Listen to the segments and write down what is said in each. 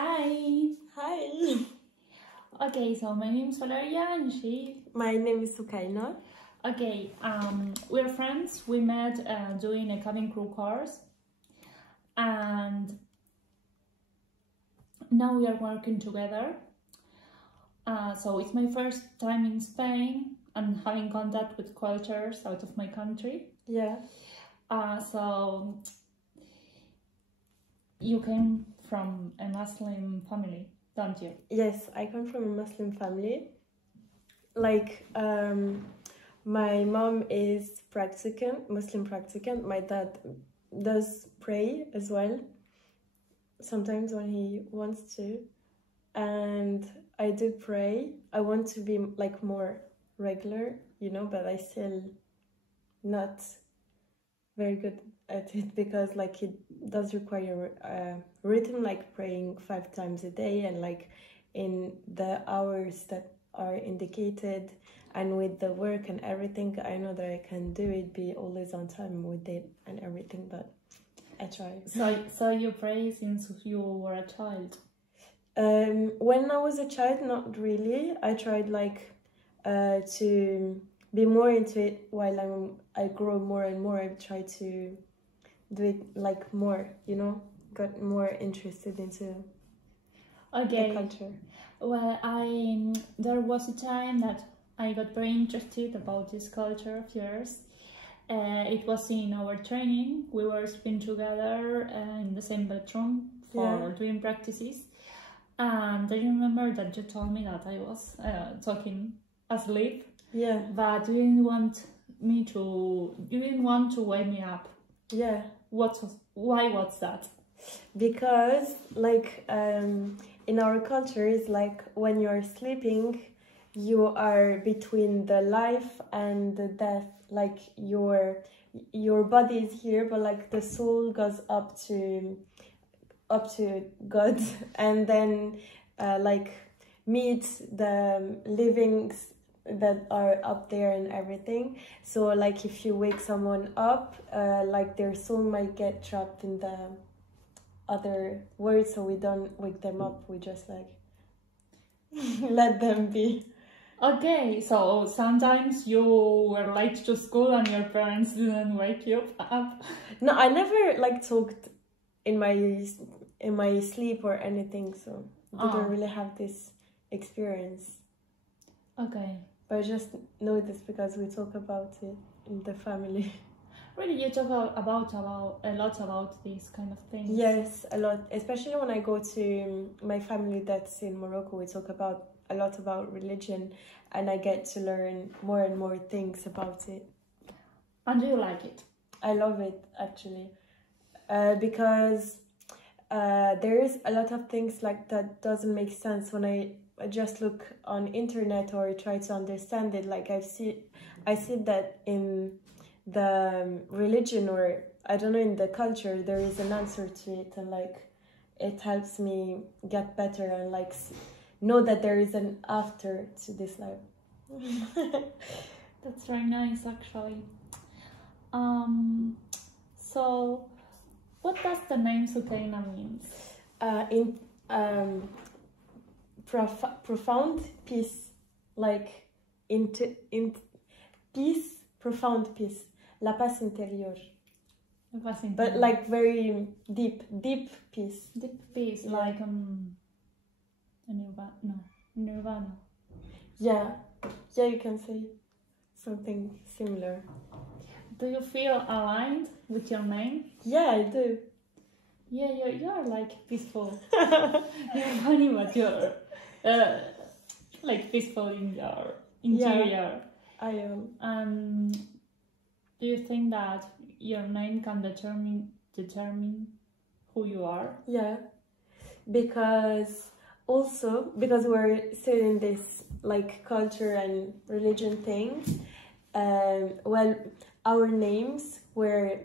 Hi. Hi. Okay, so my name is Valeria and she. My name is Sukaina. Okay, we're friends. We met doing a cabin crew course, and now we are working together. So it's my first time in Spain and having contact with cultures out of my country. Yeah. So you came from a Muslim family, don't you? Yes, I come from a Muslim family. Like, my mom is practicant, Muslim practicant. My dad does pray as well, sometimes when he wants to. And I do pray. I want to be like more regular, but I still not very good at it because like it does require a rhythm, like praying 5 times a day and like in the hours that are indicated, and with the work and everything, I know that I can do it, be always on time with it and everything, but I try. So you pray since you were a child? When I was a child, not really. I tried like to be more into it while I grow more and more. I try to do it like more, got more interested into the culture. Well, there was a time that I got very interested about this culture of yours. It was in our training. We were sleeping together in the same bedroom for doing practices. And I remember that you told me that I was talking asleep. Yeah. But you didn't want to wake me up. Yeah. Why was that? Because like in our cultures, like when you're sleeping, you are between the life and the death. Like your body is here, but like the soul goes up to God, and then like meet the livings that are up there and everything. So like if you wake someone up, like their soul might get trapped in the other world, so we don't wake them up, we just like let them be. Okay, so sometimes you were late to school and your parents didn't wake you up? No, I never like talked in my sleep or anything, so didn't really have this experience. Okay. But I just know this because we talk about it in the family. Really, you talk a lot about these kind of things? Yes, a lot. Especially when I go to my family that's in Morocco, we talk a lot about religion, and I get to learn more and more things about it. And do you like it? I love it, actually. Because there is a lot of things like that doesn't make sense when I just look on internet or try to understand it. Like I see that in the religion, or I don't know, in the culture, there is an answer to it, and like it helps me get better and like know that there is an after to this life. That's very nice, actually. So what does the name Sukaina mean? Profound peace, like in peace, profound peace, la paz interior. But like very deep peace. Deep peace, yeah. Like nirvana. Yeah, you can say something similar. Do you feel aligned with your name? Yeah, I do. Yeah, you're like peaceful. You're funny, but you're like peaceful in your interior. Yeah, I am. Do you think that your name can determine who you are? Yeah, because we're still in this like culture and religion thing. Well, our names were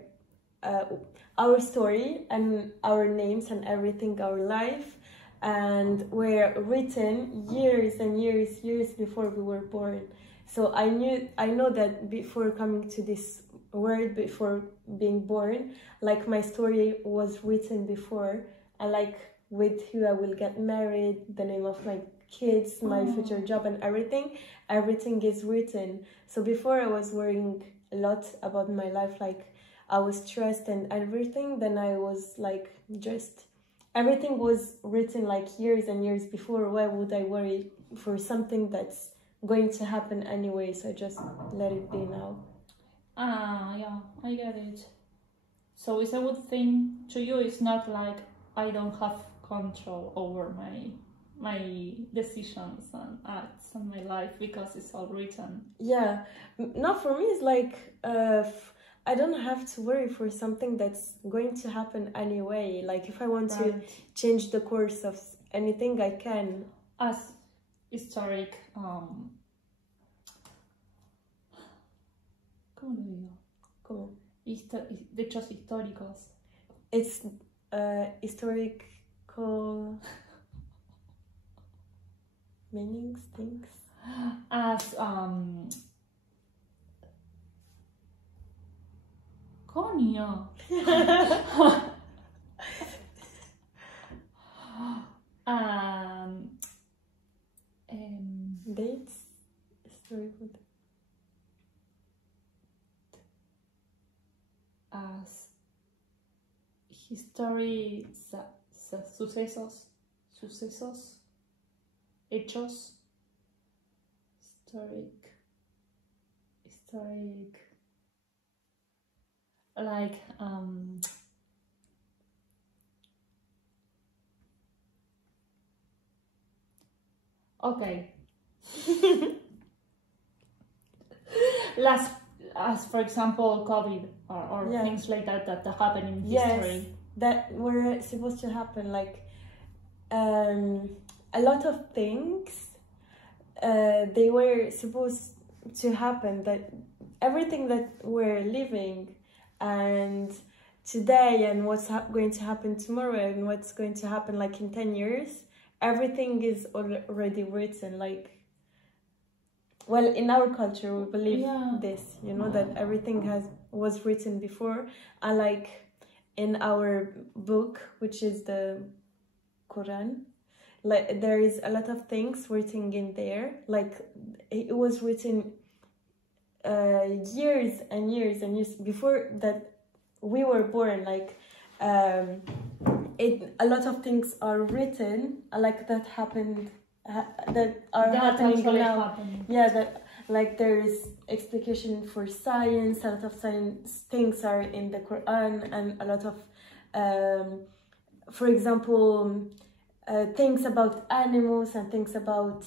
our story and our names and everything, our life, and were written years and years before we were born. So I know that before coming to this world, before being born, like my story was written before, and like with who I will get married, the name of my kids, my future job, and everything is written. So before I was worrying a lot about my life, like I was stressed and everything, then I was like, just everything was written like years and years before. Why would I worry for something that's going to happen anyway? So just let it be now. Yeah, I get it. So it's a good thing to you. It's not like I don't have control over my decisions and acts and my life because it's all written. Yeah, not for me. It's like I don't have to worry for something that's going to happen anyway. Like if I want to change the course of anything, I can. As historic, ¿cómo lo digo? Cool. Hechos históricos. It's historical meanings, things. As coño. Dates, historical. As history, sucesos, hechos, historic, like okay. As for example, COVID or things like that happen in history. Yes, that were supposed to happen. Like a lot of things they were supposed to happen. That everything that we're living and today and what's going to happen tomorrow and what's going to happen like in 10 years, everything is already written. Like, well, in our culture we believe this, you know, that everything was written before. And like in our book, which is the Quran, like there is a lot of things written in there. Like it was written years and years and years before that we were born. Like a lot of things are written like that happened that are happening now. Happened. Yeah, that like there is explication for science. A lot of science things are in the Quran, and a lot of for example things about animals and things about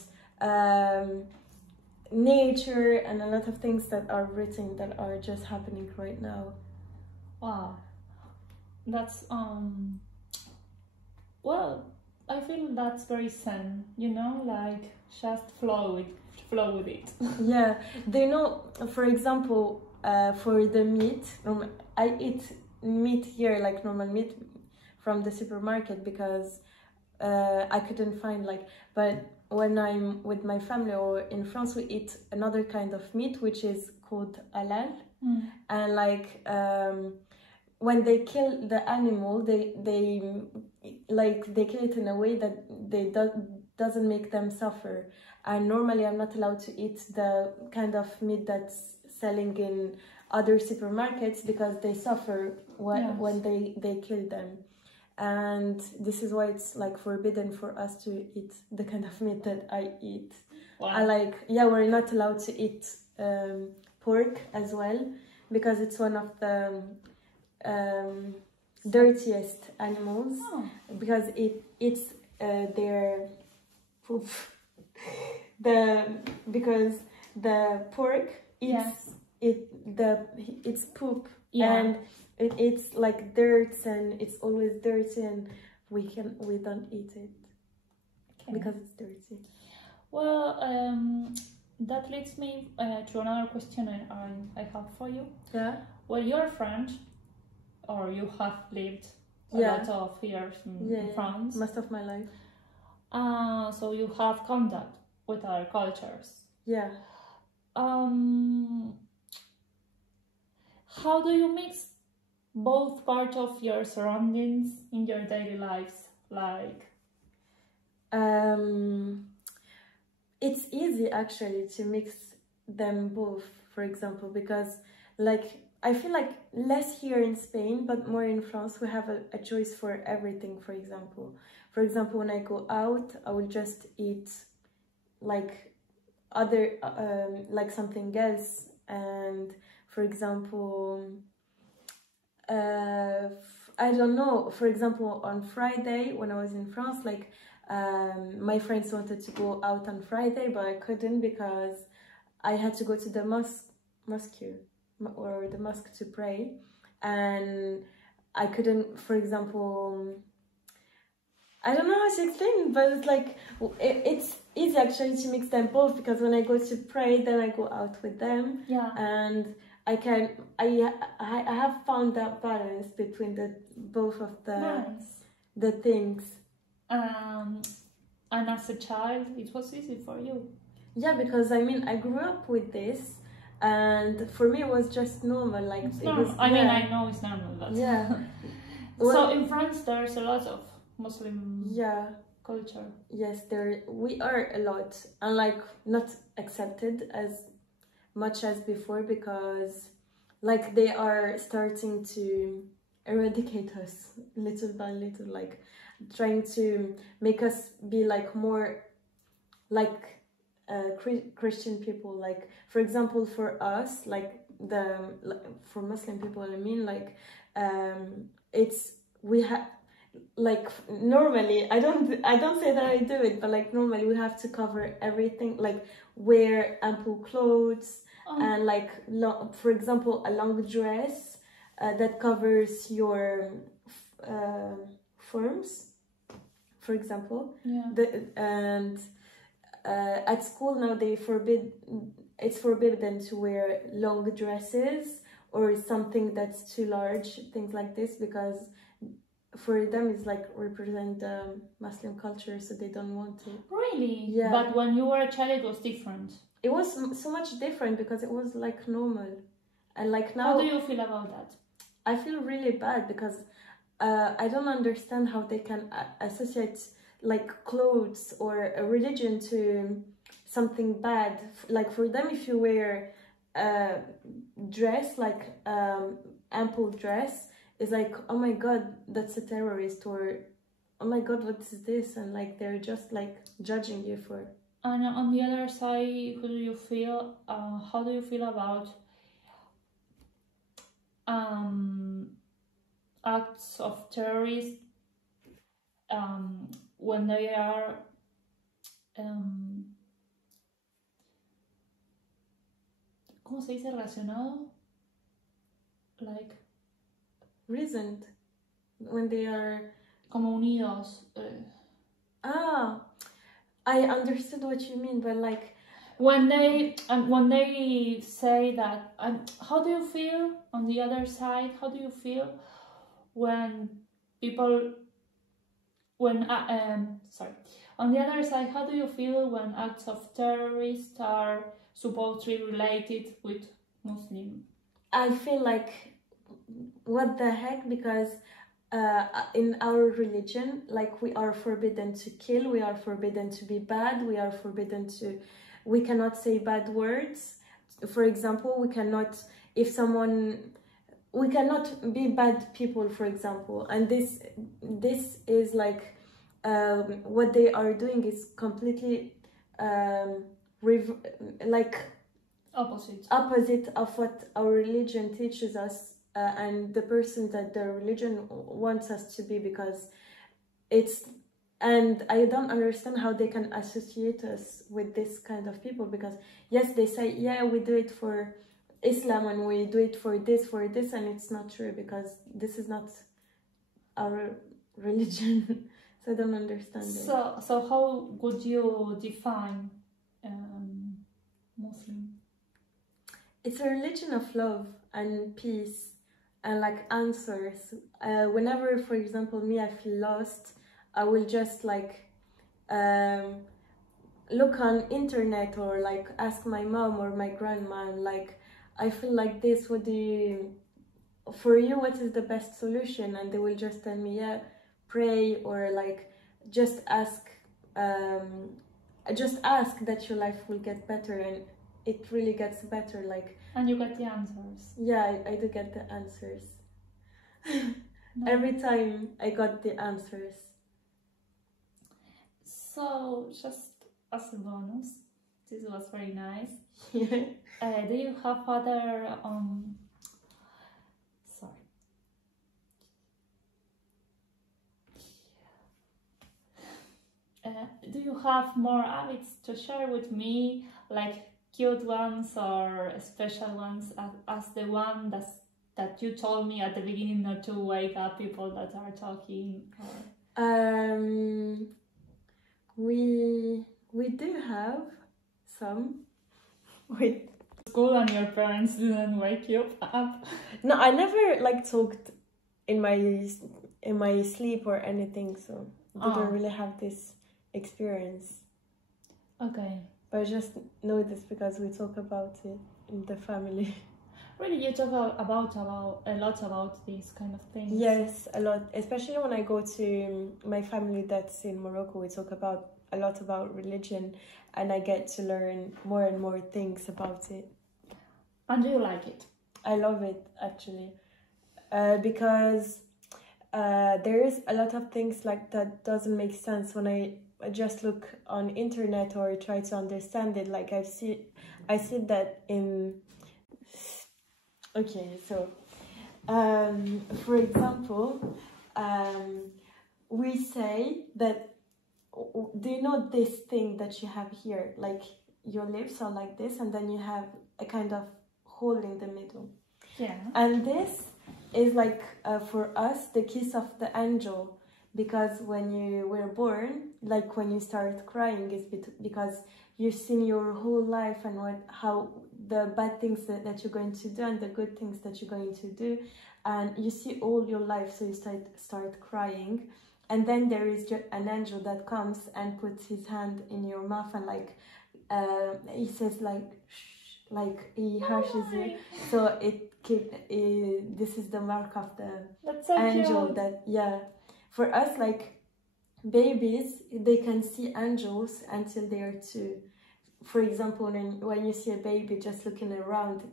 nature, and a lot of things that are written that are just happening right now. Wow, that's well, I feel that's very zen, you know, like just flow with it. Yeah, they know. For example, for the meat, I eat meat here, like normal meat from the supermarket, because I couldn't find but when I'm with my family or in France, we eat another kind of meat which is called halal. And like when they kill the animal, they kill it in a way that doesn't make them suffer. And normally I'm not allowed to eat the kind of meat that's selling in other supermarkets because they suffer when they kill them. And this is why it's like forbidden for us to eat the kind of meat that I eat. Wow. And we're not allowed to eat pork as well, because it's one of the dirtiest animals. Because it eats their poop. Because the pork eats its poop, and it's like dirt, and it's always dirty, and we don't eat it because it's dirty. Well, that leads me to another question I have for you. Yeah. Well, you're a French, or you have lived a lot of years in France. Most of my life. So you have contact with other cultures. Yeah. How do you mix both parts of your surroundings in your daily lives? Like, it's easy actually to mix them both, for example, because like I feel like less here in Spain, but more in France, we have a choice for everything, for example. For example, when I go out, I will just eat like other, like something else. And for example, I don't know, for example, on Friday when I was in France, like my friends wanted to go out on Friday, but I couldn't because I had to go to the mosque or the mosque to pray, and I couldn't, for example, I don't know how to explain it, but it's like it's easy actually to mix them both, because when I go to pray, then I go out with them, yeah. and I have found that balance between the both of Nice. the things. And as a child, it was easy for you. Yeah, because I mean, I grew up with this, and for me it was just normal. Like It's it normal. was. I Yeah. mean, I know it's normal, but Yeah. so Well, in France, there's a lot of Muslim yeah. culture. Yes, we are a lot, and like not accepted as much as before, because like they are starting to eradicate us little by little, like trying to make us be like more like Christian people. Like for example, for us, like for Muslim people, I mean, like it's we have like normally I don't say that I do it, but like normally we have to cover everything, like wear ample clothes, and like for example a long dress that covers your forms, for example. Yeah. And at school now it's forbidden to wear long dresses or something that's too large, things like this, because for them it's like represent Muslim culture, so they don't want to. Really? Yeah. But when you were a child, it was different. It was so much different because it was like normal, and like now. How do you feel about that? I feel really bad because I don't understand how they can associate like clothes or a religion to something bad. Like for them, if you wear a dress, like ample dress, is like, oh my god, that's a terrorist, or oh my god, what is this? And like they're just like judging you for. And on the other side, who do you feel? How do you feel about acts of terrorists when they are ¿cómo se dice relacionado? Like Reasoned when they are como unidos. I understood what you mean, but like when they say that, how do you feel on the other side? How do you feel when people on the other side, how do you feel when acts of terrorists are supposedly related with Muslim? I feel like, what the heck, because in our religion, like we are forbidden to kill, we are forbidden to be bad, we cannot say bad words. For example, we cannot be bad people, for example, and this is like what they are doing is completely like opposite of what our religion teaches us, and the person that the religion wants us to be, because and I don't understand how they can associate us with this kind of people, because yes, they say, yeah, we do it for Islam and we do it for this, and it's not true, because this is not our religion. So I don't understand it. So how would you define Muslim? It's a religion of love and peace and like answers. Whenever, for example, me, I feel lost, I will just like look on internet or like ask my mom or my grandma, like I feel like this, for you, what is the best solution? And they will just tell me, yeah, pray or like just ask that your life will get better, and it really gets better. Like, and you get the answers. yeah, I do get the answers. No. Every time I got the answers. So just as a bonus, this was very nice. Yeah. Do you have other sorry. Do you have more habits to share with me, like cute ones or special ones, as the one that you told me at the beginning, not to wake up people that are talking? Or... We do have some. Wait. School and your parents didn't wake you up? No, I never like talked in my sleep or anything, so didn't really have this experience. Okay. But I just know this because we talk about it in the family. Really, you talk about a lot about these kind of things? Yes, a lot. Especially when I go to my family that's in Morocco, we talk a lot about religion, and I get to learn more and more things about it. And do you like it? I love it, actually, because there is a lot of things like that doesn't make sense when I just look on internet or try to understand it. Like I see that in... Okay, so for example, we say that, do you know this thing that you have here? Like your lips are like this, and then you have a kind of hole in the middle. Yeah. And this is like for us the kiss of the angel, because when you were born, like when you start crying, is because you've seen your whole life and how the bad things that you're going to do and the good things that you're going to do, and you see all your life, so you start crying. And then there is just an angel that comes and puts his hand in your mouth, and like he says like shh, like he hushes you, so this is the mark of the That's so angel. cute. That, yeah, for us, like babies, they can see angels until they are 2. For example, when you see a baby just looking around,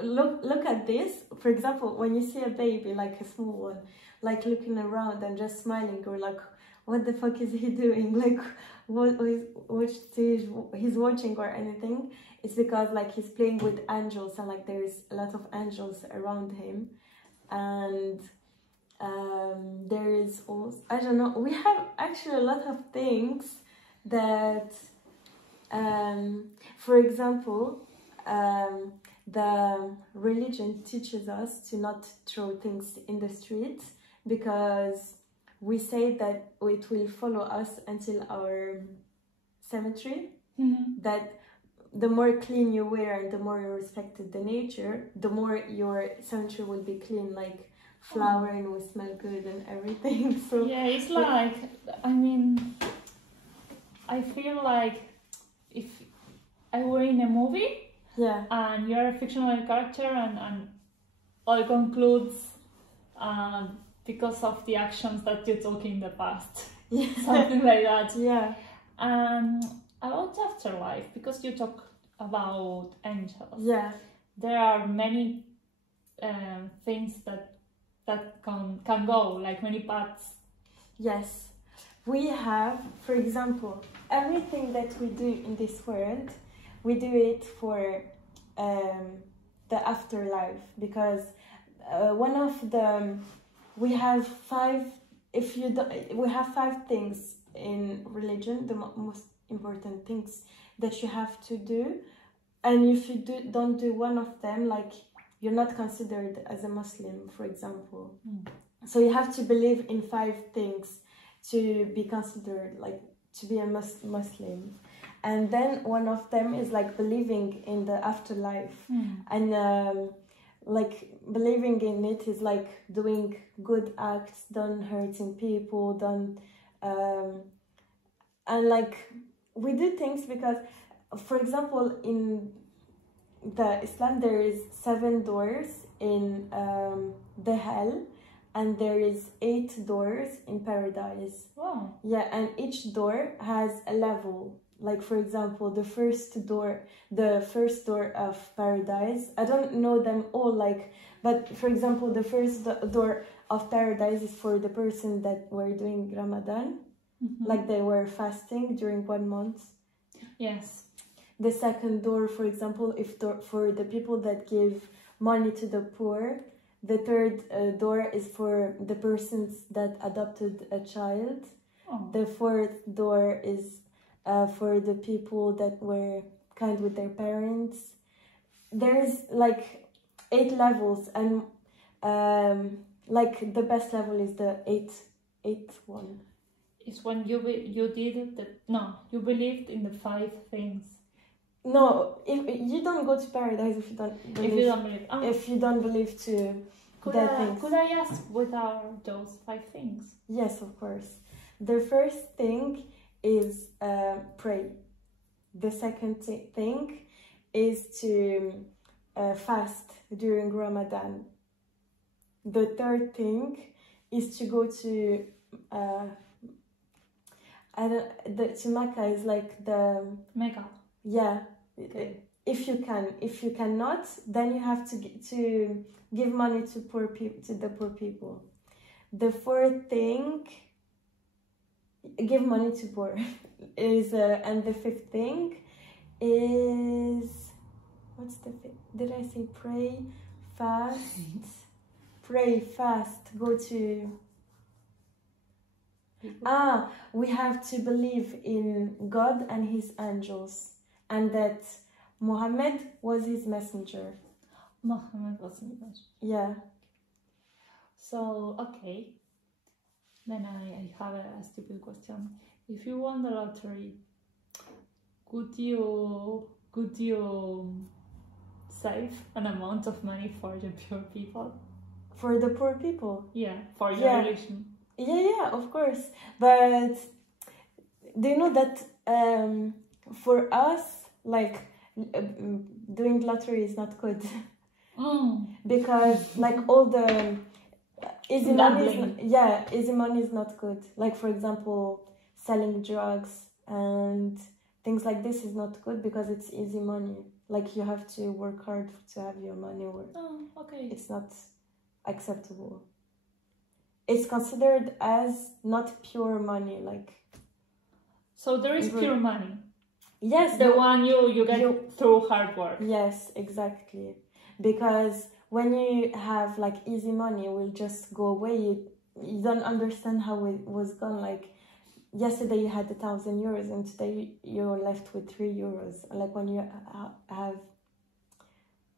look at this. For example, when you see a baby, like a small one, like looking around and just smiling, or like, what the fuck is he doing? Like, what he's watching or anything. It's because like he's playing with angels, and like there's a lot of angels around him. And there is also, I don't know, we have actually a lot of things that, for example, the religion teaches us to not throw things in the street, because we say that it will follow us until our cemetery. Mm-hmm. That the more clean you were and the more you respected the nature, the more your cemetery will be clean, like flower, and will smell good and everything. So yeah, it's like, I mean, I feel like if I were in a movie, yeah, and you're a fictional character, and all concludes because of the actions that you took in the past. yeah. Something like that. Yeah. About afterlife, because you talk about angels. Yeah. There are many things that can go, like many paths. Yes. We have, for example, everything that we do in this world, we do it for the afterlife, because one of the, we have 5 things in religion, the most important things that you have to do, and if you don't do one of them, like you're not considered as a Muslim, for example. So you have to believe in 5 things to be considered, like, to be a Muslim. And then one of them is like believing in the afterlife. And like believing in it is like doing good acts, don't hurting people, don't and like we do things because, for example, in the Islam there is 7 doors in the hell, and there is 8 doors in paradise. Wow. Yeah, and each door has a level. Like, for example, the first door of paradise, I don't know them all, like, but for example, the first door of paradise is for the person that were doing Ramadan, like they were fasting during 1 month. Yes. The second door, for example, for the people that give money to the poor. The third door is for the persons that adopted a child. Oh. The fourth door is for the people that were kind with their parents. There's like 8 levels, and like the best level is the eighth one. It's when you did that. No, you believed in the 5 things. No, if you don't go to paradise if you don't believe. If you don't believe. Oh. If you don't believe to that things. Could I ask what are those 5 things? Yes, of course. The first thing is pray. The second thing is to fast during Ramadan. The third thing is to go to to Mecca is like the Mecca. Yeah. Okay. If you can. If you cannot, then you have to give money to the poor people. The fourth thing, give money to poor, is and the fifth thing is, what's the fifth? Did I say pray, fast? Pray, fast, go to. We have to believe in God and His angels, and that Muhammad was His messenger. Muhammad was his messenger. Yeah. So, okay. Then I have a stupid question. If you won the lottery, could you save an amount of money for the poor people? For the poor people? Yeah, for your religion. Yeah, of course. But do you know that for us, like, doing lottery is not good? Because, like, all the easy money is not good. Like, for example, selling drugs and things like this is not good because it's easy money. Like, you have to work hard to have your money work. Oh, okay. It's not acceptable. It's considered as not pure money, like. So there is pure money. Yes. The one you get through hard work. Yes, exactly. Because when you have like easy money, it will just go away. You don't understand how it was gone. Like yesterday you had 1,000 euros and today you're left with 3 euros. Like when you have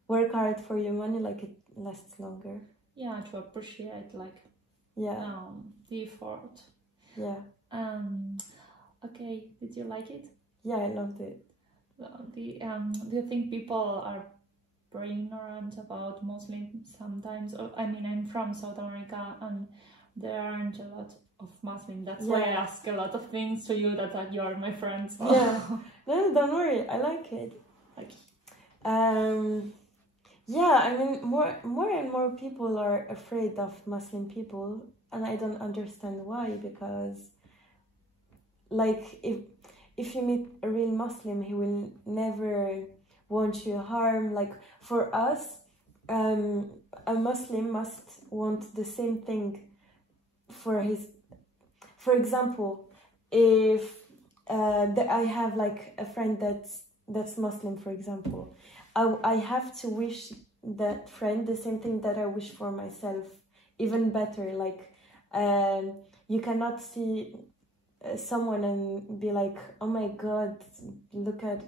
work hard for your money, like it lasts longer. Yeah, to appreciate like. Yeah. The effort. Yeah. Okay. Did you like it? Yeah, I loved it. Do you think people are very ignorant about Muslims sometimes? I mean, I'm from South America and there aren't a lot of Muslims. That's why I ask a lot of things to you that you are my friends. So. Yeah. No, don't worry. I like it. Okay. Yeah, I mean, more and more people are afraid of Muslim people, and I don't understand why, because, like, if you meet a real Muslim, he will never want you harm. Like, for us, a Muslim must want the same thing for example, if I have, like, a friend that's Muslim, for example, I have to wish that friend the same thing that I wish for myself, even better. Like, you cannot see someone and be like, oh my God, look at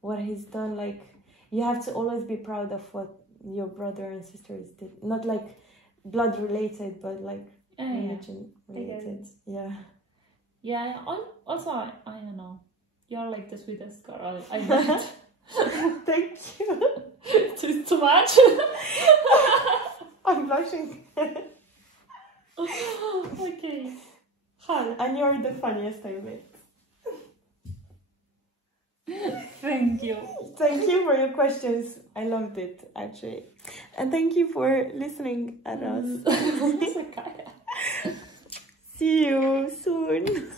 what he's done. Like, you have to always be proud of what your brother and sisters did. Not like blood related, but like religion related. Yeah. Yeah. Also, I don't know. You're like the sweetest girl I met. Thank you. Too much? I'm blushing. Okay. Han, and you're the funniest I met. Thank you. Thank you for your questions. I loved it, actually. And thank you for listening at us. See you soon.